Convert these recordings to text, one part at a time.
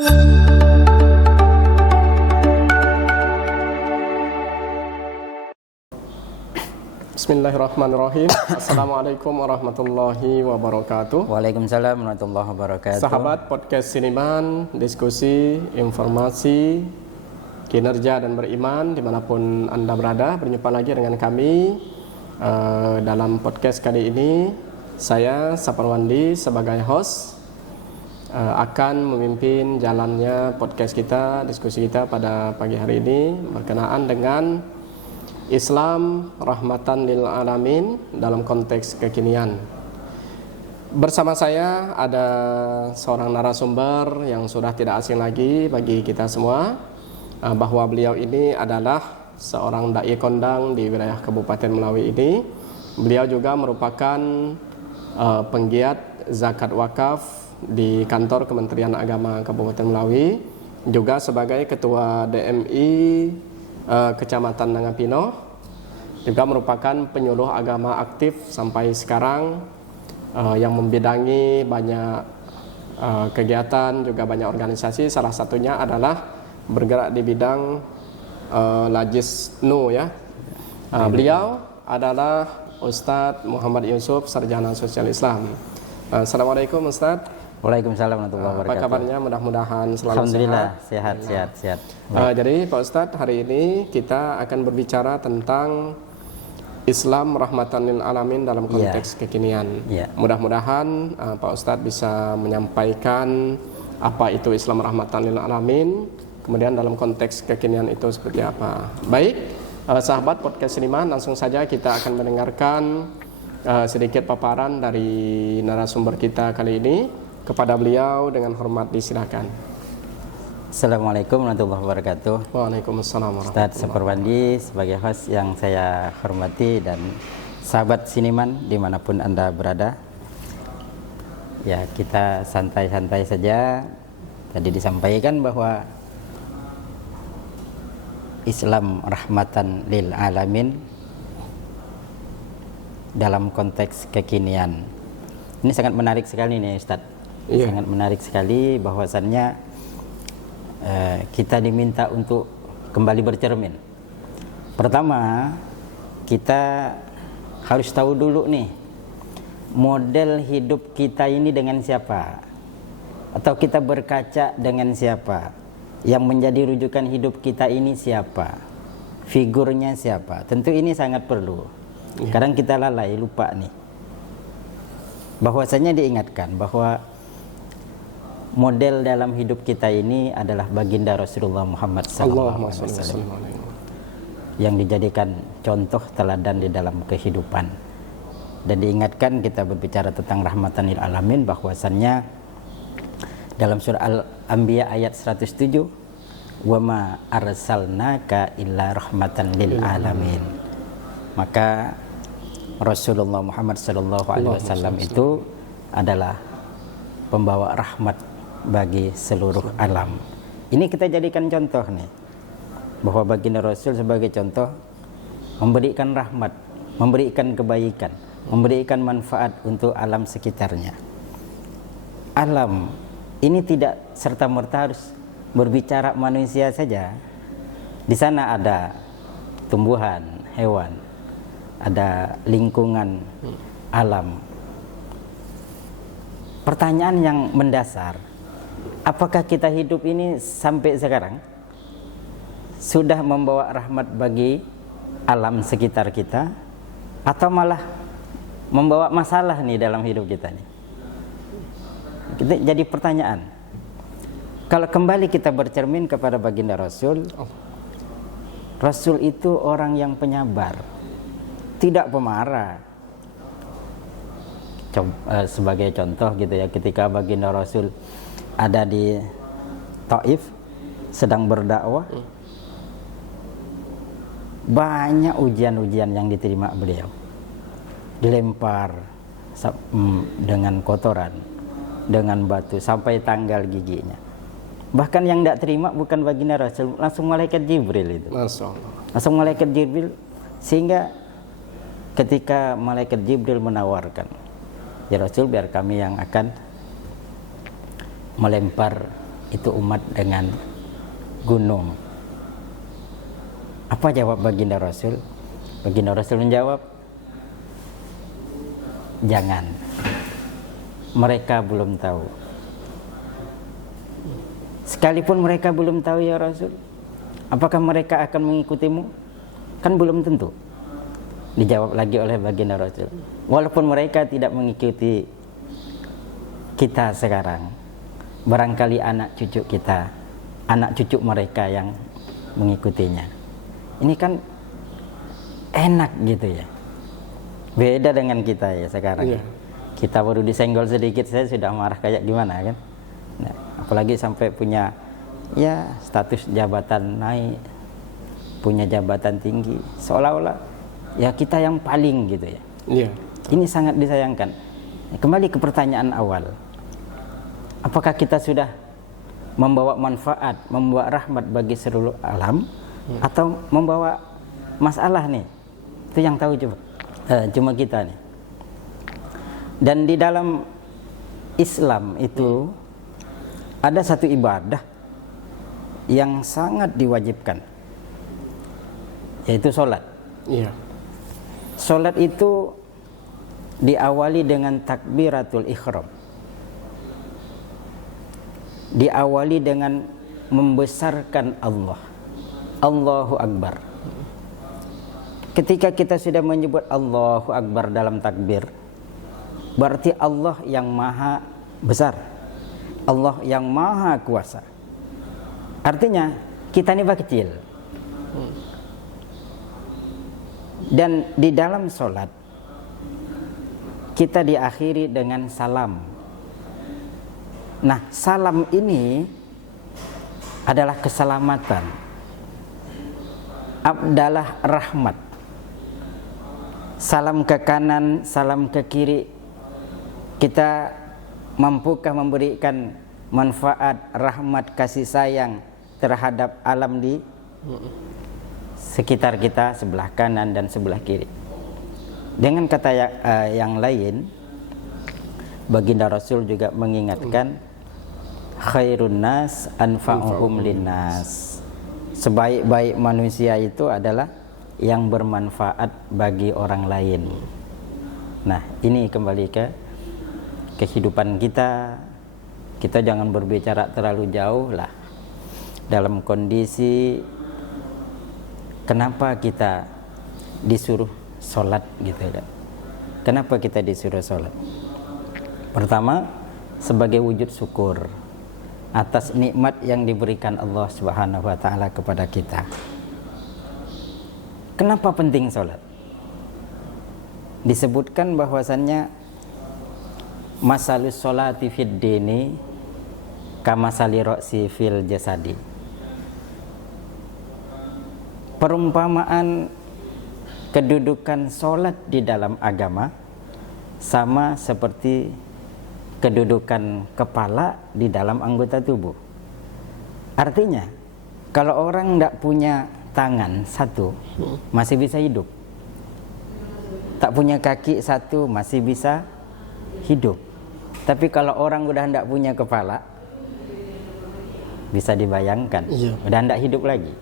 Bismillahirrahmanirrahim. Assalamualaikum warahmatullahi wabarakatuh. Waalaikumsalam warahmatullahi wabarakatuh. Sahabat podcast Siniman, diskusi, informasi, kinerja dan beriman dimanapun Anda berada. Berjumpa lagi dengan kami dalam podcast kali ini. Saya Saparwandi sebagai host akan memimpin jalannya podcast kita, diskusi kita pada pagi hari ini berkenaan dengan Islam rahmatan lil alamin dalam konteks kekinian. Bersama saya ada seorang narasumber yang sudah tidak asing lagi bagi kita semua, bahwa beliau ini adalah seorang dai kondang di wilayah Kabupaten Melawi ini. Beliau juga merupakan penggiat zakat wakaf di kantor Kementerian Agama Kabupaten Melawi, juga sebagai ketua DMI Kecamatan Nangapino, juga merupakan penyuluh agama aktif sampai sekarang, yang membidangi banyak kegiatan, juga banyak organisasi. Salah satunya adalah bergerak di bidang Lajisnu ya. Beliau adalah Ustadz Muhammad Yusuf, Sarjana Sosial Islam. Assalamualaikum Ustadz. Waalaikumsalam warahmatullahi wabarakatuh. Apa kabarnya? Mudah-mudahan selalu Alhamdulillah, sehat. sehat. Jadi Pak Ustadz, hari ini kita akan berbicara tentang Islam rahmatan lil alamin dalam konteks kekinian. Mudah-mudahan Pak Ustadz bisa menyampaikan apa itu Islam rahmatan lil alamin, kemudian dalam konteks kekinian itu seperti apa. Baik, sahabat podcast Seniman, langsung saja kita akan mendengarkan sedikit paparan dari narasumber kita kali ini. Kepada beliau dengan hormat disilakan. Assalamualaikum warahmatullahi wabarakatuh. Waalaikumsalam Ustadz Saparwandi sebagai host yang saya hormati, dan sahabat Siniman dimanapun Anda berada. Ya, kita santai-santai saja. Tadi disampaikan bahwa Islam rahmatan lil alamin dalam konteks kekinian. Ini sangat menarik sekali nih Ustadz. Sangat menarik sekali bahwasannya kita diminta untuk kembali bercermin. Pertama, kita harus tahu dulu nih, model hidup kita ini dengan siapa, atau kita berkaca dengan siapa, yang menjadi rujukan hidup kita ini siapa, figurnya siapa. Tentu ini sangat perlu. Kadang kita lalai, lupa nih, bahwasanya diingatkan bahwa model dalam hidup kita ini adalah baginda Rasulullah Muhammad SAW, yang dijadikan contoh teladan di dalam kehidupan. Dan diingatkan, kita berbicara tentang rahmatan lil alamin, bahwasannya dalam surah Al-Anbiya ayat 107, wa ma arsalnaka illa rahmatan lil alamin. Maka Rasulullah Muhammad SAW itu adalah pembawa rahmat bagi seluruh alam. Ini kita jadikan contoh nih, bahwa baginda Rasul sebagai contoh memberikan rahmat, memberikan kebaikan, memberikan manfaat untuk alam sekitarnya. Alam ini tidak serta-merta harus berbicara manusia saja. Di sana ada tumbuhan, hewan, ada lingkungan alam. Pertanyaan yang mendasar, apakah kita hidup ini sampai sekarang sudah membawa rahmat bagi alam sekitar kita, atau malah membawa masalah nih dalam hidup kita nih? Jadi pertanyaan. Kalau kembali kita bercermin kepada baginda Rasul, Rasul itu orang yang penyabar, tidak pemarah. Sebagai contoh gitu ya, ketika baginda Rasul ada di Taif sedang berdakwah, banyak ujian-ujian yang diterima beliau. Dilempar dengan kotoran, dengan batu sampai tanggal giginya. Bahkan yang tidak terima bukan baginda Rasul, langsung malaikat Jibril itu. Langsung malaikat Jibril, sehingga ketika malaikat Jibril menawarkan, ya Rasul, biar kami yang akan melempar itu umat dengan gunung. Apa jawab baginda Rasul? Baginda Rasul menjawab, jangan, mereka belum tahu. Sekalipun mereka belum tahu ya Rasul, apakah mereka akan mengikutimu? Kan belum tentu. Dijawab lagi oleh baginda Rasul, walaupun mereka tidak mengikuti kita sekarang, barangkali anak cucu kita, anak cucu mereka yang mengikutinya. Ini kan enak gitu ya. Beda dengan kita ya sekarang. Yeah. Kita baru disenggol sedikit saya sudah marah kayak gimana kan. Nah, apalagi sampai punya ya status jabatan naik, punya jabatan tinggi, seolah-olah ya kita yang paling gitu ya. Yeah. Ini sangat disayangkan. Kembali ke pertanyaan awal, apakah kita sudah membawa manfaat, membawa rahmat bagi seluruh alam, atau membawa masalah nih? Itu yang tahu cuma kita nih. Dan di dalam Islam itu ada satu ibadah yang sangat diwajibkan, yaitu sholat. Iya. Sholat itu diawali dengan takbiratul ihram, diawali dengan membesarkan Allah, Allahu Akbar. Ketika kita sudah menyebut Allahu Akbar dalam takbir, berarti Allah yang maha besar, Allah yang maha kuasa. Artinya kita ini kecil. Dan di dalam sholat kita diakhiri dengan salam. Nah, salam ini adalah keselamatan, adalah rahmat. Salam ke kanan, salam ke kiri, kita mampukah memberikan manfaat, rahmat, kasih sayang terhadap alam di sekitar kita, sebelah kanan dan sebelah kiri. Dengan kata yang lain, baginda Rasul juga mengingatkan, khairun nas anfa'uhum linnas. Sebaik-baik manusia itu adalah yang bermanfaat bagi orang lain. Nah, ini kembali ke kehidupan kita. Kita jangan berbicara terlalu jauh lah. Dalam kondisi kenapa kita disuruh sholat gitu ya? Kenapa kita disuruh sholat? Pertama, sebagai wujud syukur atas nikmat yang diberikan Allah Subhanahu wa taala kepada kita. Kenapa penting sholat? Disebutkan bahwasannya masalus sholati fid dini kamasali ro'si fil jasadi. Perumpamaan kedudukan sholat di dalam agama sama seperti kedudukan kepala di dalam anggota tubuh. Artinya, kalau orang tidak punya tangan satu, masih bisa hidup. Tak punya kaki satu, masih bisa hidup. Tapi kalau orang udah tidak punya kepala, bisa dibayangkan, udah tidak hidup lagi.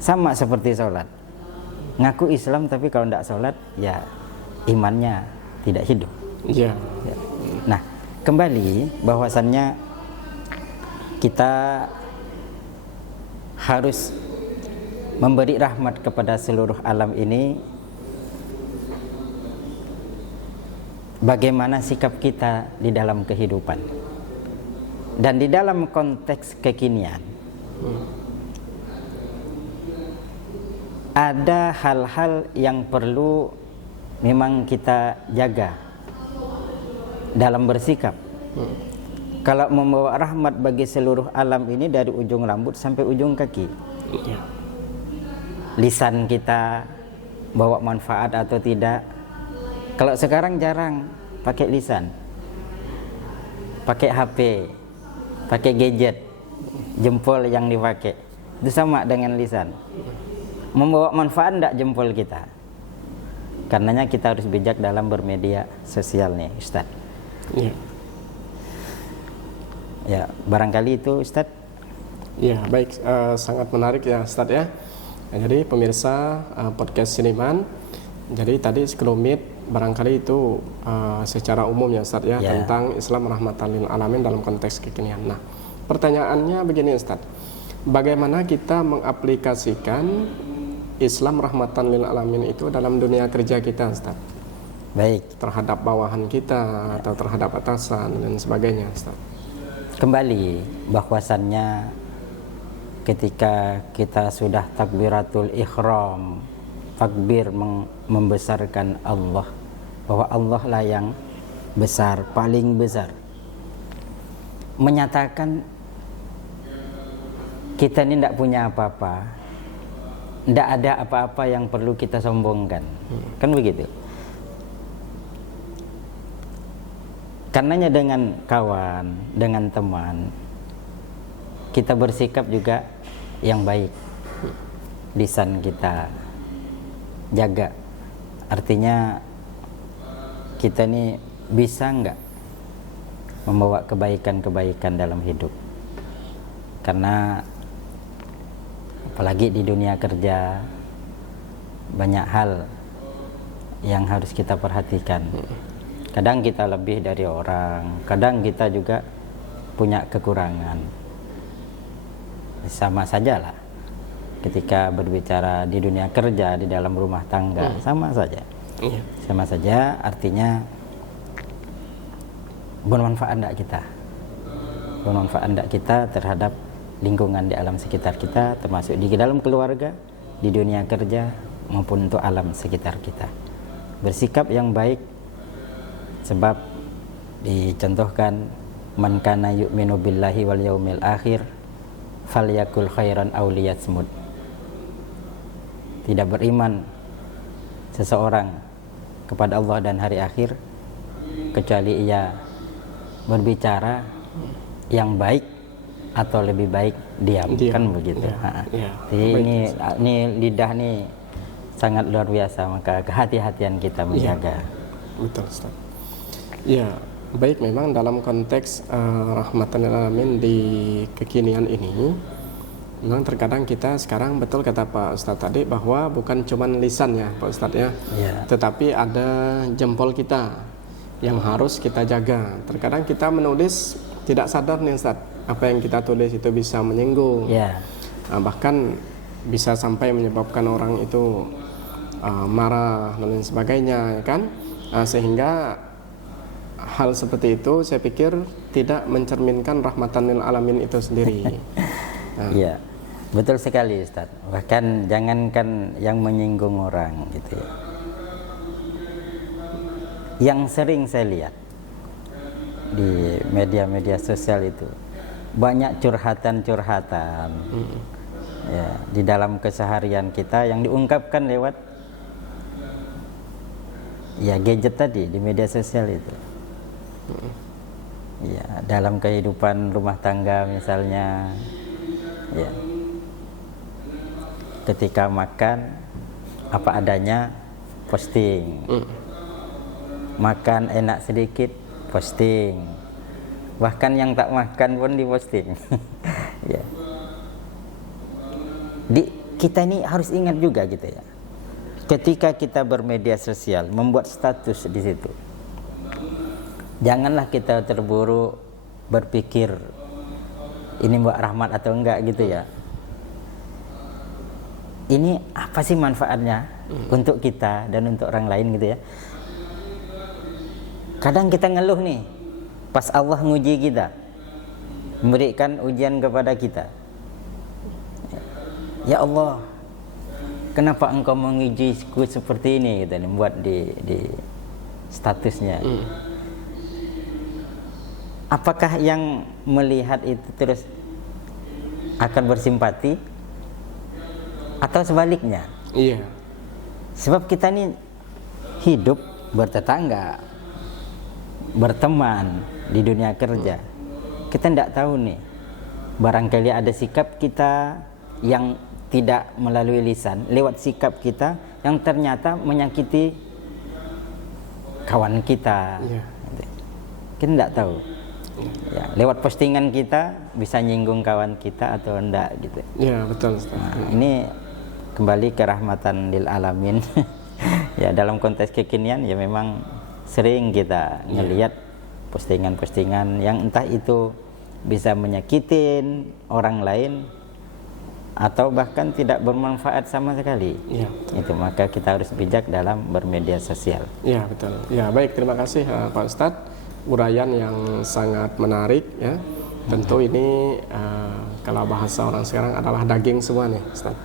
Sama seperti sholat. Ngaku Islam tapi kalau tidak sholat, ya imannya tidak hidup. Ya. Nah, kembali bahwasannya kita harus memberi rahmat kepada seluruh alam ini. Bagaimana sikap kita di dalam kehidupan dan di dalam konteks kekinian, ada hal-hal yang perlu memang kita jaga dalam bersikap. Kalau membawa rahmat bagi seluruh alam ini dari ujung rambut sampai ujung kaki, lisan kita bawa manfaat atau tidak. Kalau sekarang jarang pakai lisan, pakai HP, pakai gadget, jempol yang dipakai itu sama dengan lisan. Membawa manfaat enggak jempol kita? Karenanya kita harus bijak dalam bermedia sosial nih, Ustaz. Ya, barangkali itu Ustadz. Ya, baik, sangat menarik ya Ustadz ya. Jadi pemirsa podcast Seniman, jadi tadi sekelumit barangkali itu secara umum ya Ustadz ya, tentang Islam rahmatan lil alamin dalam konteks kekinian. Nah, pertanyaannya begini Ustadz, bagaimana kita mengaplikasikan Islam rahmatan lil alamin itu dalam dunia kerja kita Ustadz? Baik. Terhadap bawahan kita atau terhadap atasan dan sebagainya Ustadz. Kembali bahwasannya ketika kita sudah takbiratul ihram, takbir membesarkan Allah, bahwa Allah lah yang besar, paling besar, menyatakan kita ini tidak punya apa-apa, tidak ada apa-apa yang perlu kita sombongkan, kan begitu. Karenanya dengan kawan, dengan teman, kita bersikap juga yang baik. Lisan kita jaga. Artinya kita ini bisa enggak membawa kebaikan-kebaikan dalam hidup. Karena apalagi di dunia kerja banyak hal yang harus kita perhatikan. Kadang kita lebih dari orang, kadang kita juga punya kekurangan. Sama saja lah ketika berbicara di dunia kerja, di dalam rumah tangga, sama saja. Sama saja, artinya bermanfaat enggak kita? Bermanfaat enggak kita terhadap lingkungan di alam sekitar kita, termasuk di dalam keluarga, di dunia kerja, maupun untuk alam sekitar kita. Bersikap yang baik, sebab dicontohkan man kana yu'minu billahi wal yaumil akhir falyakul khairan aw liyasmut. Tidak beriman seseorang kepada Allah dan hari akhir kecuali ia berbicara yang baik atau lebih baik diam. Kan begitu. Jadi ini lidah nih sangat luar biasa, maka kehati-hatian kita menjaga. Betul Ustaz. Ya, baik, memang dalam konteks rahmatan lil alamin di kekinian ini, memang terkadang kita sekarang, betul kata Pak Ustadz tadi, bahwa bukan cuma lisan ya Pak Ustadz ya, tetapi ada jempol kita yang harus kita jaga. Terkadang kita menulis tidak sadar nih Ustadz, apa yang kita tulis itu bisa menyinggung, bahkan bisa sampai menyebabkan orang itu marah dan lain sebagainya, ya kan? Sehingga hal seperti itu saya pikir tidak mencerminkan rahmatan lil alamin itu sendiri. Iya, betul sekali Ustaz. Bahkan jangankan yang menyinggung orang gitu ya. Yang sering saya lihat di media-media sosial itu banyak curhatan-curhatan ya, di dalam keseharian kita yang diungkapkan lewat ya gadget tadi di media sosial itu. Ya, dalam kehidupan rumah tangga misalnya, ya, ketika makan apa adanya posting, makan enak sedikit posting, bahkan yang tak makan pun diposting. Ya. Kita ini harus ingat juga gitu ya, ketika kita bermedia sosial membuat status di situ, janganlah kita terburu berpikir ini buat rahmat atau enggak gitu ya. Ini apa sih manfaatnya untuk kita dan untuk orang lain gitu ya. Kadang kita ngeluh nih pas Allah nguji kita, memberikan ujian kepada kita. Ya Allah, kenapa engkau mengujiku seperti ini gitu nih, buat di statusnya. Apakah yang melihat itu terus akan bersimpati atau sebaliknya? Iya. Sebab kita ini hidup bertetangga, berteman di dunia kerja. Kita tidak tahu nih, barangkali ada sikap kita yang tidak melalui lisan, lewat sikap kita yang ternyata menyakiti kawan kita. Kita tidak tahu. Ya, lewat postingan kita bisa nyinggung kawan kita atau enggak gitu. Ya, betul Ustaz. Nah, ini kembali ke rahmatan lil alamin. Ya, dalam konteks kekinian ya memang sering kita ngelihat postingan-postingan yang entah itu bisa menyakitin orang lain atau bahkan tidak bermanfaat sama sekali. Ya. Itu maka kita harus bijak dalam bermedia sosial. Ya, betul. Ya, baik, terima kasih Pak Ustadz. Uraian yang sangat menarik ya. Tentu ini kalau bahasa orang sekarang adalah daging semua nih Ustaz.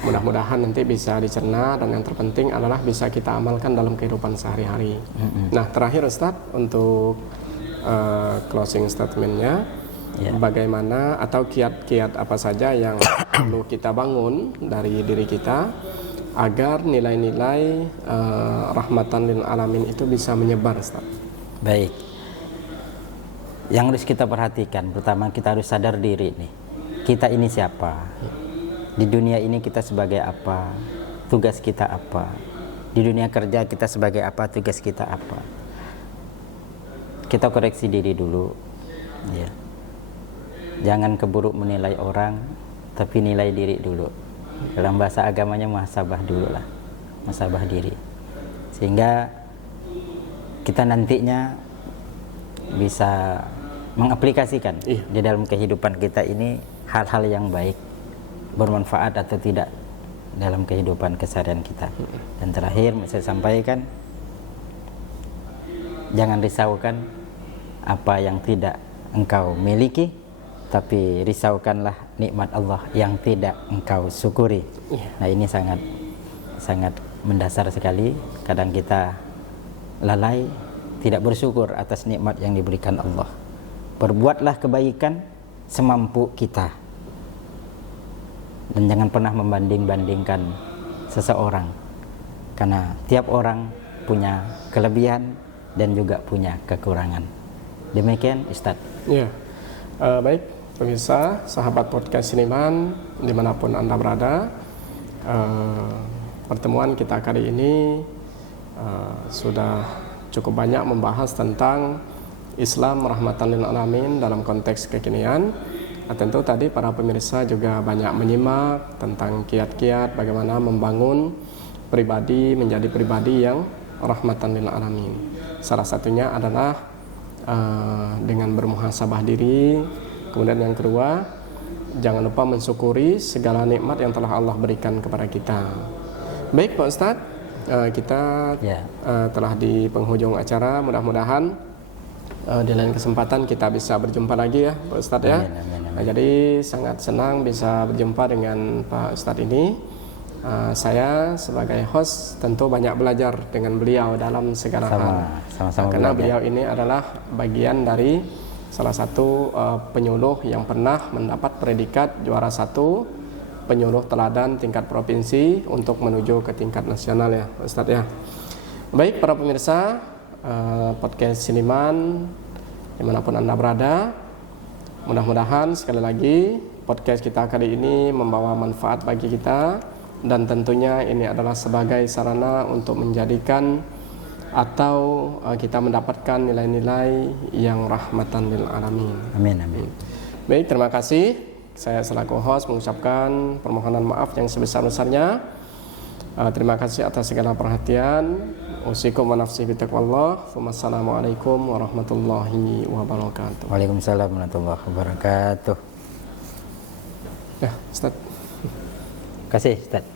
Mudah-mudahan nanti bisa dicerna dan yang terpenting adalah bisa kita amalkan dalam kehidupan sehari-hari. Nah, terakhir Ustaz untuk closing statementnya, bagaimana atau kiat-kiat apa saja yang perlu kita bangun dari diri kita agar nilai-nilai rahmatan lil alamin itu bisa menyebar Ustaz. Baik. Yang harus kita perhatikan, pertama kita harus sadar diri nih. Kita ini siapa? Di dunia ini kita sebagai apa? Tugas kita apa? Di dunia kerja kita sebagai apa? Tugas kita apa? Kita koreksi diri dulu. Ya. Jangan keburu menilai orang, tapi nilai diri dulu. Dalam bahasa agamanya muhasabah dulu lah. Muhasabah diri. Sehingga kita nantinya bisa mengaplikasikan di dalam kehidupan kita ini hal-hal yang baik, bermanfaat atau tidak dalam kehidupan keseharian kita. Dan terakhir saya sampaikan, jangan risaukan apa yang tidak engkau miliki, tapi risaukanlah nikmat Allah yang tidak engkau syukuri. Nah, ini sangat mendasar sekali. Kadang kita lalai, tidak bersyukur atas nikmat yang diberikan Allah. Berbuatlah kebaikan semampu kita. Dan jangan pernah membanding-bandingkan seseorang. Karena tiap orang punya kelebihan dan juga punya kekurangan. Demikian Ustadz. Ya, baik pemirsa, sahabat podcast Siniman dimanapun Anda berada, pertemuan kita kali ini sudah cukup banyak membahas tentang Islam rahmatan lil alamin dalam konteks kekinian. Tentu tadi para pemirsa juga banyak menyimak tentang kiat-kiat bagaimana membangun pribadi menjadi pribadi yang rahmatan lil alamin. Salah satunya adalah dengan bermuhasabah diri. Kemudian yang kedua, jangan lupa mensyukuri segala nikmat yang telah Allah berikan kepada kita. Baik Pak Ustadz, kita telah di penghujung acara. Mudah-mudahan di lain kesempatan kita bisa berjumpa lagi ya Pak Ustadz ya. Nah, jadi sangat senang bisa berjumpa dengan Pak Ustadz ini. Saya sebagai host tentu banyak belajar dengan beliau dalam segala hal. Sama-sama karena belajar. beliau ini adalah bagian dari salah satu penyuluh yang pernah mendapat predikat juara 1 penyuluh teladan tingkat provinsi untuk menuju ke tingkat nasional ya Ustadz ya. Baik para pemirsa podcast Siniman dimanapun Anda berada, mudah-mudahan sekali lagi podcast kita kali ini membawa manfaat bagi kita. Dan tentunya ini adalah sebagai sarana untuk menjadikan atau kita mendapatkan nilai-nilai yang rahmatan lil alamin. Amin, amin. Baik, terima kasih. Saya selaku host mengucapkan permohonan maaf yang sebesar-besarnya. Terima kasih atas segala perhatian. Usikum wa nafsi bitaqwallah. Wassalamualaikum warahmatullahi wabarakatuh. Waalaikumsalam warahmatullahi wabarakatuh. Ya, Ustaz. Terima kasih Ustaz.